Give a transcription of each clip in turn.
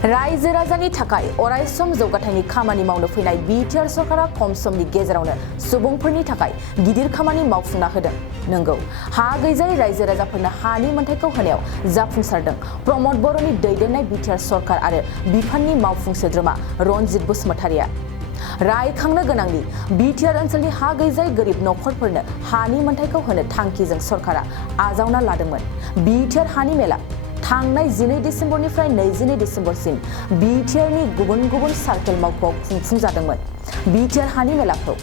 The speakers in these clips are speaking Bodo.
रायजो राजानि थाखाय अरायसम जौगाथायनि खामानि मावनो फैनाय बिटिआर सरकारा खम समनि गेजेरावनो सुबुंफोरनि थाखाय गिदिर खामानि मावफुंना होदों। नंगौ, हा गैजायै रायजो राजाफोरनो हानि मोनथायखौ होनायाव जाफुंसारदों प्रमद बर'नि दैदेननाय बिटिआर सरकार आरो बिफाननि मावफुं सोद्रोमा रनजित बसुमतारिया। रायखांनो गोनांदि बिटिआर ओनसोलनि हा गैजायै गोरिब नखरफोरनो हानि मोनथायखौ होनो थांखिजों सरकारा आजावना लादोंमोन। बिटिआर हानि मेला थांनाय 12 डिसेम्बरनिफ्राय 22 डिसेम्बरसिम बिटिआरनि गुबुन गुबुन सार्केल मावख'आव खुंफुंजादोंमोन। बिटिआर हानि मेलाखौ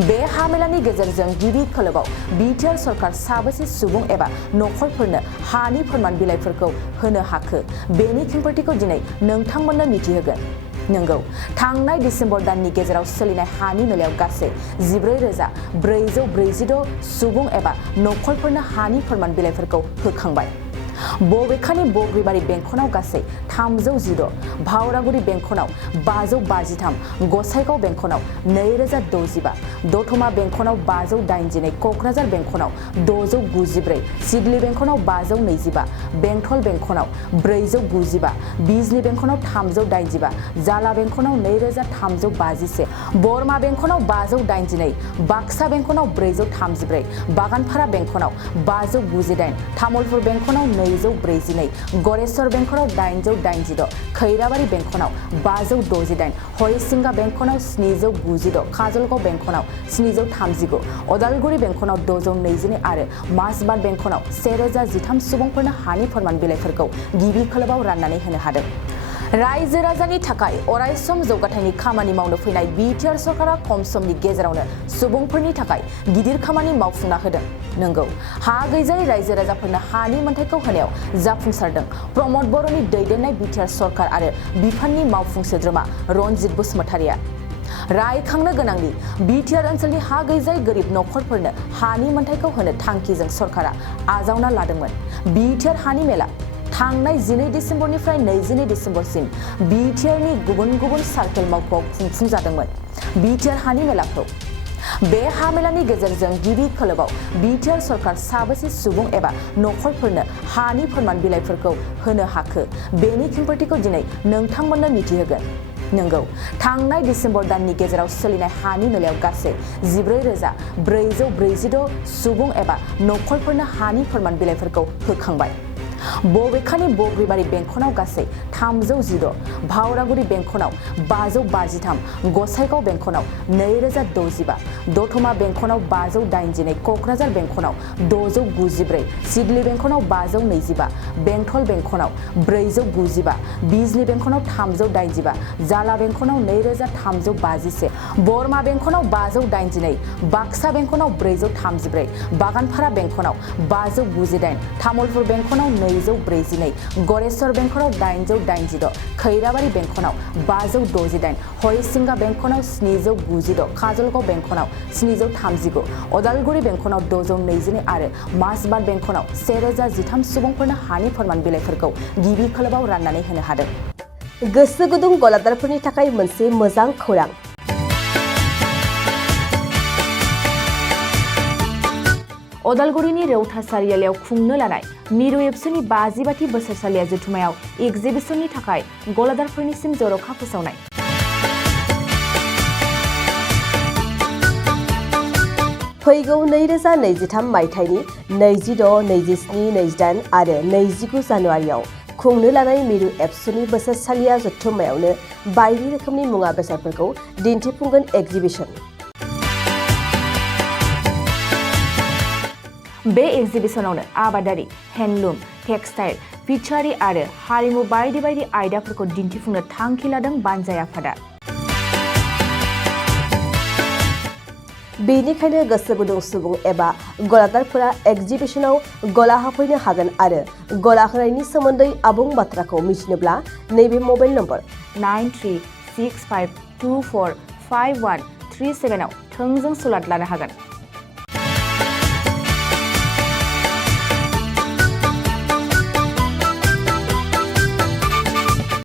बे हा मेलानि गेजेरजों गिबि खोलोबाव बिटिआर सरकार साबेसे सुबुं एबा नखरफोरनो हानि फोरमान बिलाइफोरखौ होनो हाखो बेनि खेंफोरथिखौ दिनै नोंथांमोननो मिथिहोगोन। नंगौ, थांनाय डिसेम्बर दाननि गेजेराव सोलिनाय हानि मेलायाव गासै 14,446 सुबुं एबा नखरफोरनो हानि फोरमान बिलाइफोरखौ होखांबाय। बबेखानि बग्रिबारि बेंखनाव गासै 316, भावरागुरि बेंखनाव 553, गसाइगाव बेंखनाव 2065, दतमा बेंखनाव 582, कक्राझार बेंखनाव 694, सिडली बेंखनाव 525, बेंटल बेंखनाव 495, बिजनी बेंखनाव 385, जाला बेंखनाव 2351, बरमा बेंखनाव 582, बाक्सा बेंखनाव 434, बागानपारा बेंखनाव 598, तामुलपुर बेंखनाव 242, गरेस्वर बेंखनाव 886, खैराबारि बेंखनाव 568, हरिसिंगा बेंखनाव 796, काजलगाव बेंखनाव 739, अदालगुरि बेंखनाव 622 आरो माजबाद बेंखनाव 1013 सुबुंफोरनो हानि फोरमान बिलाइफोरखौ गिबि खोलोबाव राननानै होनो हादों। रायजो राजानि थाखाय अरायसम जौगाथायनि खामानि मावनो फैनाय बिटिआर सरकारा खम समनि गेजेरावनो सुबुंफोरनि थाखाय गिदिर खामानि मावफुंना होदों। नंगौ, हा गैजायै रायजो राजाफोरनो हानि मोनथायखौ होनायाव जाफुंसारदों प्रमद बर'नि दैदेननाय बिटिआर सरकार आरो बिफाननि मावफुं सोद्रोमा रनजित बसुमतारिया। रायखांनो गोनांदि बिटिआर ओनसोलनि हा गैजायै गोरिब नखरफोरनो हानि मोनथायखौ होनो थांखिजों सरकारा आजावना लादोंमोन। बिटिआर हानि मेला थांनाय 12 डिसेम्बरनिफ्राय 22 डिसेम्बरसिम बिटिआरनि गुबुन गुबुन सार्केल मावख'आव खुंफुंजादोंमोन। बिटिआर हानि मेलाखौ बे हा मेलानि गेजेरजों गिबि खोलोबाव बिटिआर सरकार साबेसे सुबुं एबा नखरफोरनो हानि फोरमान बिलाइफोरखौ होनो हाखो बेनि खेंफोरथिखौ दिनै नोंथांमोननो मिथिहोगोन। नंगौ, थांनाय डिसेम्बर दाननि गेजेराव सोलिनाय हानि मेलायाव गासै 14,446 सुबुं एबा नखरफोरनो हानि फोरमान बिलाइफोरखौ होखांबाय। बबेखानि बग्रिबारि बेंखनाव गासै 316, भावरागुरि बेंखनाव 553, गसाइगाव बेंखनाव 2065, दतमा बेंखनाव 582, कक्राझार बेंखनाव 694, सिडली बेंखनाव 525, बेंटल बेंखनाव 495, बिजनी बेंखनाव 385, जाला बेंखनाव 2351, बरमा बेंखनाव 582, बाक्सा बेंखनाव 434, बागानपारा बेंखनाव 598, तामुलपुर बेंखनाव 242, गरेस्वर बेंखनाव 886, खैराबारि बेंखनाव 568, हरिसिंगा बेंखनाव 796, काजलगाव बेंखनाव 739, अदालगुरि बेंखनाव 622 आरो माजबाद बेंखनाव 1013 सुबुंफोरनो हानि फोरमान बिलाइफोरखौ गिबि खोलोबाव राननानै होनो हादों। गोसो गुदुं गलादारफोरनि थाखाय मोनसे मोजां खौरां। अदालगुरिनि रौता सारियालियाव खुंनो लानाय मिरु एबसुनि 50 बोसोरसालिया जथुमायाव एक्जिबिसननि थाखाय गलादारफोरनिसिम जर'खा फोसावनाय। फैगौ 2023 मायथाइनि 26, 27, 28 आरो 29 जानुवारियाव खुंनो लानाय मिरु एबसुनि बोसोरसालिया जथुमायावनो बायदि रोखोमनि मुवा बेसादफोरखौ दिन्थिफुंगोन एक्जिबिसन। बे एक्जिबिसनावनो आबादारि, हेन्डलुम, टेक्सटाइल, फिचारि आरो हारिमु बायदि बायदि आयदाफोरखौ दिन्थिफुंनो थांखि लादों बानजाय आफादा। बेनिखायनो गोसो गुदुं सुबुं एबा गलादारफोरा एक्जिबिसनाव गला होफैनो हागोन आरो गला होनायनि सोमोन्दै आबुं बाथ्राखौ मिथिनोब्ला नैबे मबाइल नम्बर 9365245137 आव थोंजों सुलाद लानो हागोन।